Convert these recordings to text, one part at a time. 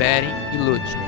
Beren e Lúthien.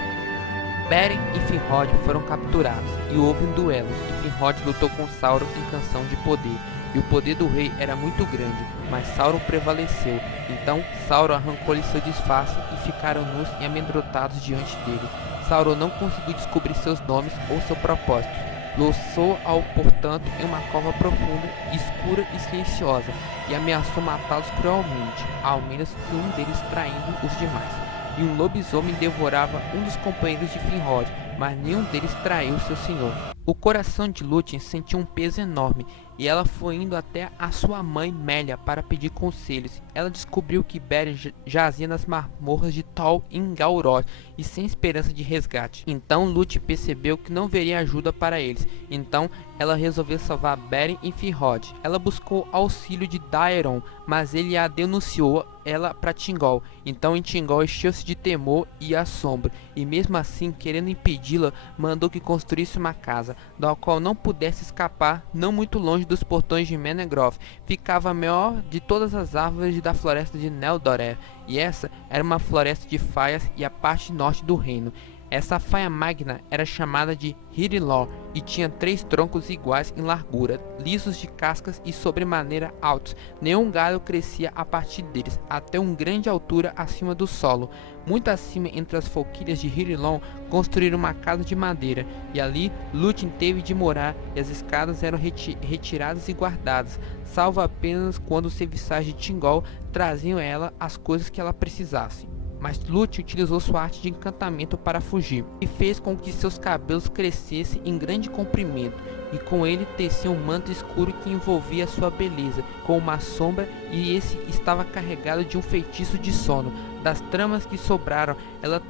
Beren e Finrod foram capturados, e houve um duelo, e Finrod lutou com Sauron em Canção de Poder, e o poder do rei era muito grande, mas Sauron prevaleceu. Então Sauron arrancou-lhe seu disfarce, e ficaram nus e amedrontados diante dele. Sauron não conseguiu descobrir seus nomes ou seu propósito. Lançou-ao, portanto, em uma cova profunda, escura e silenciosa, e ameaçou matá-los cruelmente, ao menos que um deles traindo os demais. E um lobisomem devorava um dos companheiros de Finrod, mas nenhum deles traiu seu senhor. O coração de Lúthien sentiu um peso enorme, e ela foi indo até a sua mãe Melia para pedir conselhos. Ela descobriu que Beren jazia nas masmorras de Tol em Galrod e sem esperança de resgate. Então Lúthien percebeu que não veria ajuda para eles. Então ela resolveu salvar Beren e Finrod. Ela buscou auxílio de Daeron, mas ele a denunciou ela para Thingol. Então em Thingol encheu-se de temor e assombro, e mesmo assim, querendo impedi-la, mandou que construísse uma casa, da qual não pudesse escapar, não muito longe dos portões de Menegroth. Ficava a maior de todas as árvores da floresta de Neldoreth, e essa era uma floresta de faias e a parte norte do reino. Essa faia magna era chamada de Hirilor e tinha 3 troncos iguais em largura, lisos de cascas e sobremaneira altos. Nenhum galho crescia a partir deles, até uma grande altura acima do solo. Muito acima, entre as forquilhas de Hirilon, construíram uma casa de madeira, e ali Lúthien teve de morar, e as escadas eram retiradas e guardadas, salvo apenas quando os serviçais de Thingol traziam a ela as coisas que ela precisasse. Mas Lúthien utilizou sua arte de encantamento para fugir, e fez com que seus cabelos crescessem em grande comprimento, e com ele tecia um manto escuro que envolvia sua beleza, com uma sombra, e esse estava carregado de um feitiço de sono. Das tramas que sobraram, ela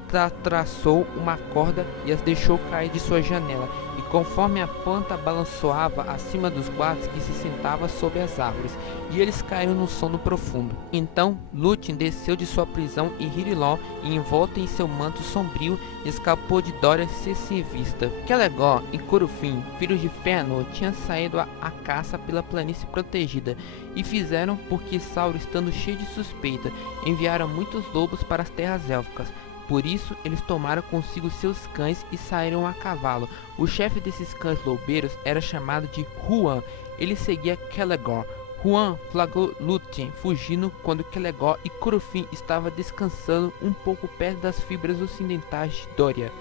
traçou uma corda e as deixou cair de sua janela, e conforme a ponta balançoava acima dos guardas que se sentavam sob as árvores, e eles caíram num sono profundo. Então Lúthien desceu de sua prisão em Hirilon, e envolto em seu manto sombrio, escapou de Doriath sem vista. Celegor e Curufin, filhos de Fëanor, tinham saído à caça pela planície protegida, e fizeram porque Sauron, estando cheio de suspeita, enviaram muitos lobos para as terras élficas. Por isso, eles tomaram consigo seus cães e saíram a cavalo. O chefe desses cães lobeiros era chamado de Huan. Ele seguia Celegor. Huan flagrou Lúthien fugindo quando Celegor e Curufin estavam descansando um pouco perto das fibras ocidentais de Doria.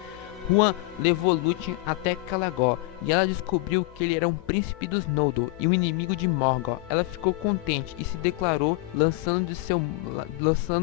Huan levou Lúthien até Celegor, e ela descobriu que ele era um príncipe dos Noldor e um inimigo de Morgoth. Ela ficou contente e se declarou, lançando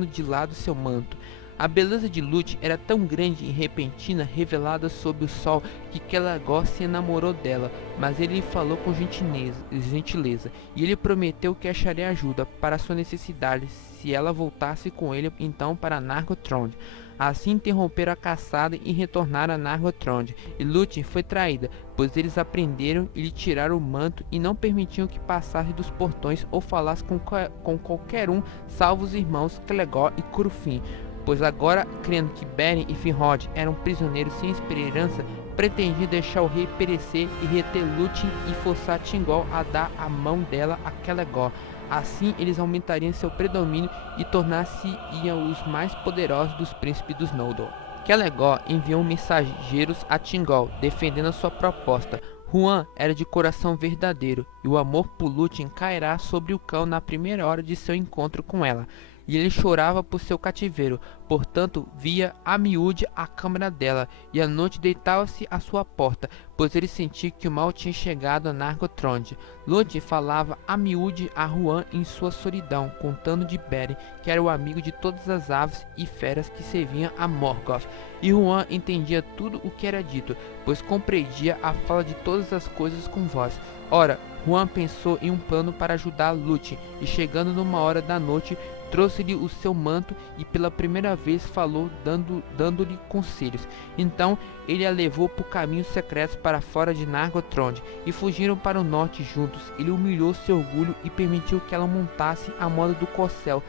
de lado seu manto. A beleza de Lúthien era tão grande e repentina, revelada sob o sol, que Celegor se enamorou dela, mas ele lhe falou com gentileza, e ele prometeu que acharia ajuda para sua necessidade se ela voltasse com ele então para Nargothrond. Assim interromperam a caçada e retornaram a Nargothrond, e Lúthien foi traída, pois eles aprenderam e lhe tiraram o manto e não permitiam que passasse dos portões ou falasse com qualquer um, salvo os irmãos Celegor e Curufin. Pois agora, crendo que Beren e Finrod eram prisioneiros sem esperança, pretendia deixar o rei perecer e reter Lúthien e forçar Thingol a dar a mão dela a Celegor. Assim eles aumentariam seu predomínio e tornar-se-iam os mais poderosos dos príncipes dos Noldor. Celegor enviou mensageiros a Thingol, defendendo a sua proposta. Huan era de coração verdadeiro, e o amor por Lúthien cairá sobre o cão na primeira hora de seu encontro com ela. E ele chorava por seu cativeiro, portanto via a miúde a câmara dela, e à noite deitava-se à sua porta, pois ele sentia que o mal tinha chegado a Nargothrond. Lúthien falava a miúde a Huan em sua solidão, contando de Beren, que era o amigo de todas as aves e feras que serviam a Morgoth. E Huan entendia tudo o que era dito, pois compreendia a fala de todas as coisas com voz. Ora, Huan pensou em um plano para ajudar Lúthien, e chegando numa hora da noite, trouxe-lhe o seu manto e pela primeira vez falou, dando-lhe conselhos. Então ele a levou por caminhos secretos para fora de Nargothrond, e fugiram para o norte juntos. Ele humilhou seu orgulho e permitiu que ela montasse a moda do corcel,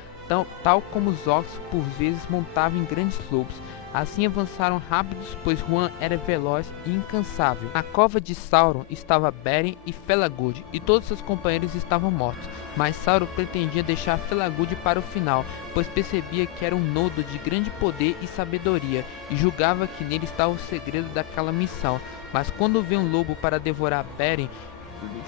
tal como os orcs por vezes montavam em grandes lobos. Assim avançaram rápidos, pois Juan era veloz e incansável. Na cova de Sauron estava Beren e Felagund, e todos seus companheiros estavam mortos. Mas Sauron pretendia deixar Felagund para o final, pois percebia que era um nodo de grande poder e sabedoria, e julgava que nele estava o segredo daquela missão. Mas quando veio um lobo para devorar Beren,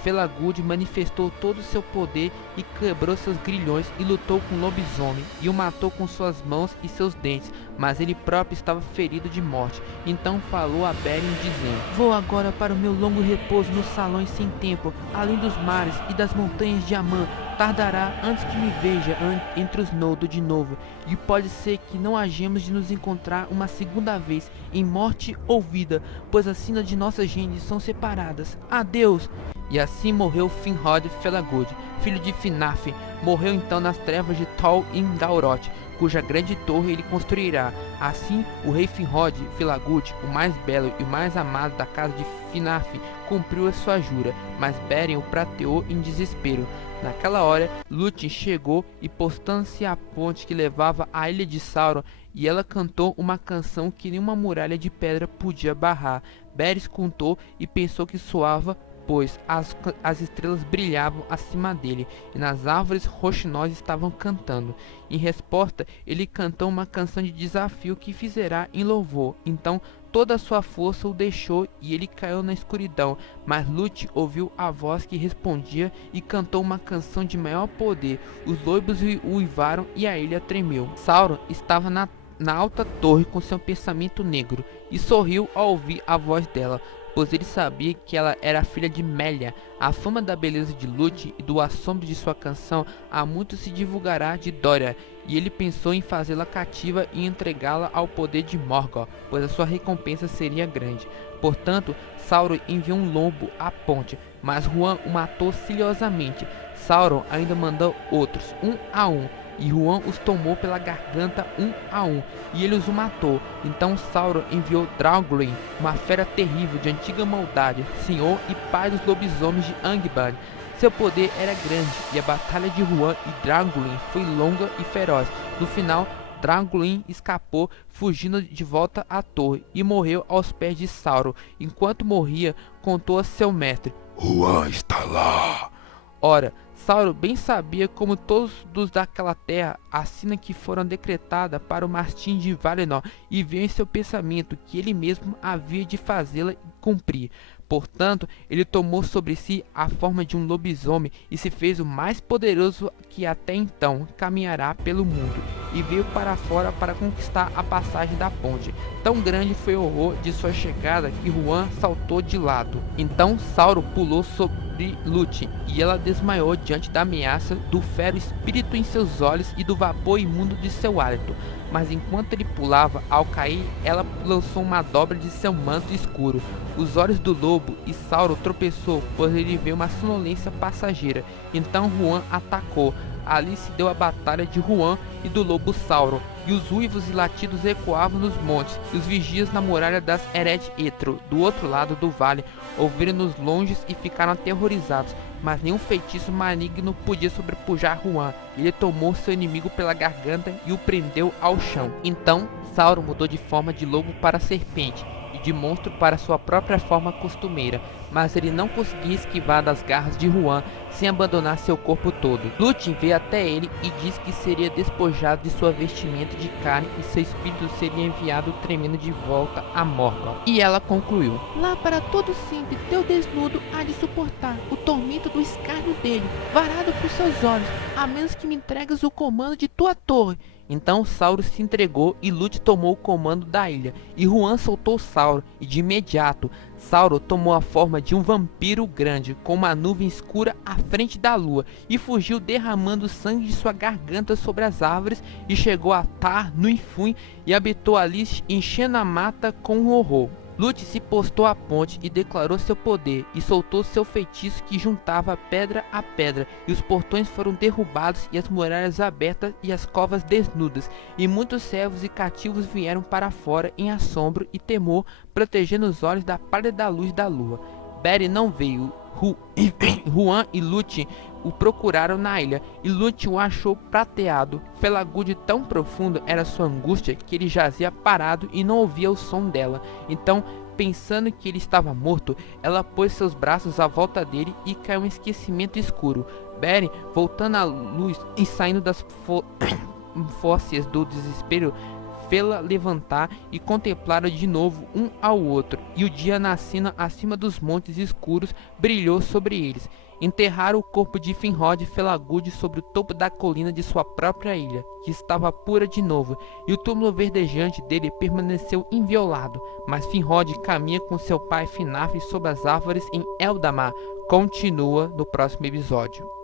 Felagund manifestou todo o seu poder e quebrou seus grilhões e lutou com o lobisomem e o matou com suas mãos e seus dentes, mas ele próprio estava ferido de morte. Então falou a Beren dizendo: Vou agora para o meu longo repouso nos salões sem tempo, além dos mares e das montanhas de Amã. Tardará antes que me veja entre os nodos de novo, e pode ser que não hajemos de nos encontrar uma segunda vez, em morte ou vida, pois as sinas de nossas gentes são separadas. Adeus! E assim morreu Finrod Felagund, filho de Finaf. Morreu então nas trevas de Tol em Galroth, cuja grande torre ele construirá. Assim, o rei Finrod Felagund, o mais belo e o mais amado da casa de Finaf, cumpriu a sua jura, mas Beren o prateou em desespero. Naquela hora, Lúthien chegou e postando-se à ponte que levava à ilha de Sauron, e ela cantou uma canção que nenhuma muralha de pedra podia barrar. Beren escutou e pensou que soava, pois as estrelas brilhavam acima dele, e nas árvores roxinosas estavam cantando. Em resposta, ele cantou uma canção de desafio que fizerá em louvor. Então toda a sua força o deixou e ele caiu na escuridão. Mas Lúthien ouviu a voz que respondia e cantou uma canção de maior poder. Os lobos uivaram e a ilha tremeu. Sauron estava na alta torre com seu pensamento negro e sorriu ao ouvir a voz dela, pois ele sabia que ela era a filha de Melia. A fama da beleza de Lúthien e do assombro de sua canção a muito se divulgará de Dória, e ele pensou em fazê-la cativa e entregá-la ao poder de Morgoth, pois a sua recompensa seria grande. Portanto, Sauron enviou um lobo à ponte, mas Juan o matou silhosamente. Sauron ainda mandou outros, um a um, e Juan os tomou pela garganta um a um, e ele os matou. Então Sauron enviou Draugluin, uma fera terrível de antiga maldade, senhor e pai dos lobisomens de Angband. Seu poder era grande, e a batalha de Juan e Draugluin foi longa e feroz. No final, Draugluin escapou, fugindo de volta à torre, e morreu aos pés de Sauron. Enquanto morria, contou a seu mestre: Juan está lá. Ora, Sauron bem sabia, como todos dos daquela terra, a sina que foram decretada para o mastim de Valinor, e viu em seu pensamento que ele mesmo havia de fazê-la cumprir. Portanto, ele tomou sobre si a forma de um lobisomem e se fez o mais poderoso que até então caminhará pelo mundo, e veio para fora para conquistar a passagem da ponte. Tão grande foi o horror de sua chegada que Juan saltou de lado. Então Sauron pulou sobre Lúthien, e ela desmaiou diante da ameaça do fero espírito em seus olhos e do vapor imundo de seu hálito. Mas enquanto ele pulava, ao cair, ela lançou uma dobra de seu manto escuro. Os olhos do lobo, e Sauron tropeçou, pois ele viu uma sonolência passageira. Então Juan atacou. Ali se deu a batalha de Juan e do lobo Sauron, e os uivos e latidos ecoavam nos montes, e os vigias na muralha das Eret Etro, do outro lado do vale, ouviram-nos longes e ficaram aterrorizados. Mas nenhum feitiço maligno podia sobrepujar Juan. Ele tomou seu inimigo pela garganta e o prendeu ao chão. Então Sauron mudou de forma de lobo para serpente, e de monstro para sua própria forma costumeira, mas ele não conseguia esquivar das garras de Juan sem abandonar seu corpo todo. Lúthien veio até ele e disse que seria despojado de sua vestimenta de carne e seu espírito seria enviado tremendo de volta a Morgoth. E ela concluiu: Lá para todo sempre teu desnudo há de suportar o tormento do escárnio dele, varado por seus olhos, a menos que me entregues o comando de tua torre. Então Sauron se entregou e Lúthien tomou o comando da ilha, e Juan soltou Sauron, e de imediato Sauron tomou a forma de um vampiro grande, com uma nuvem escura à frente da lua, e fugiu derramando sangue de sua garganta sobre as árvores, e chegou a Tar no Ifum, e habitou ali, enchendo a mata com horror. Lúthien se postou à ponte e declarou seu poder, e soltou seu feitiço que juntava pedra a pedra, e os portões foram derrubados, e as muralhas abertas, e as covas desnudas, e muitos servos e cativos vieram para fora em assombro e temor, protegendo os olhos da pálida luz da lua. Beren não veio, Juan e Lúthien o procuraram na ilha, e Lúthien o achou prateado. Felagude tão profundo era sua angústia que ele jazia parado e não ouvia o som dela. Então, pensando que ele estava morto, ela pôs seus braços à volta dele e caiu em esquecimento escuro. Beren, voltando à luz e saindo das fósseas do desespero, fê-la levantar e contemplaram de novo um ao outro, e o dia nascendo acima dos montes escuros brilhou sobre eles. Enterraram o corpo de Finrod e Felagude sobre o topo da colina de sua própria ilha, que estava pura de novo, e o túmulo verdejante dele permaneceu inviolado. Mas Finrod caminha com seu pai Finarf sob as árvores em Eldamar. Continua no próximo episódio.